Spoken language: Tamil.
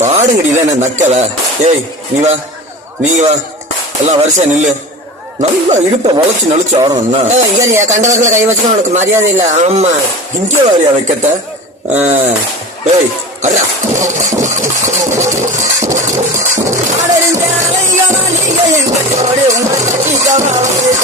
பாடுங்கடியில என்ன நக்கல. ஏய் நீ வா, நீங்க வா, எல்லாம் வரிசையா நில்லு. நல்லா இடுப்ப வளைச்சு நடிச்சு ஆடணும்னா கண்டவர்களை கை வச்சுக்க உனக்கு மரியாதை இல்ல. ஆமா இங்கே வாரியா வைக்கட்ட. ஏய் அடா